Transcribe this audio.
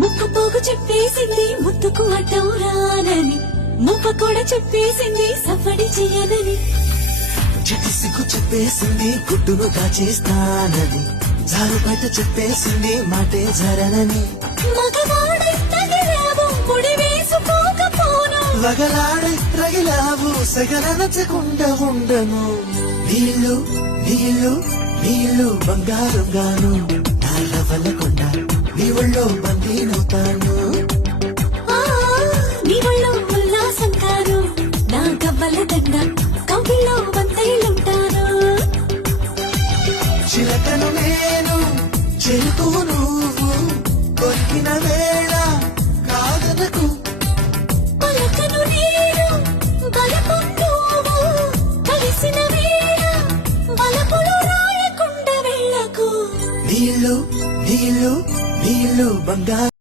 ముక్కు పోగు చెప్పేసింది ముత్తుకు అడ్డం రానని, ముప్ప కూడా చెప్పేసింది సఫడి చెయ్యనని, చెట్టి సిగ్గు చెప్పేసింది గుడ్డును దాచేస్తానని, జారు బయట చెప్పేసింది మాటే జరనని, మగవాడై తగిలావు ముడి వేసుకోకపోను, వగలాడే రగిలావు సగననచకుండా ఉండను. నీళ్ళు నీళ్ళు నీళ్ళు బంగారంగాను నాళ్ళ వల్లకొండ నీ ఒళ్ళో బందీనవుతాను. నీ ఒళ్ళో ఉల్లాసం కాను నా గవ్వల దండ కవిలో వంతైలుంటాను. చిలకను నేను చెరుకు నువ్వు కొరికిన వేళ కాదనకు, పలకను నేను బలపు నువ్వు కలిసిన వేళ బలపులు రాయకుండా వెళ్ళకు. నీళ్ళు నీళ్ళు నీళ్ళు బంగారు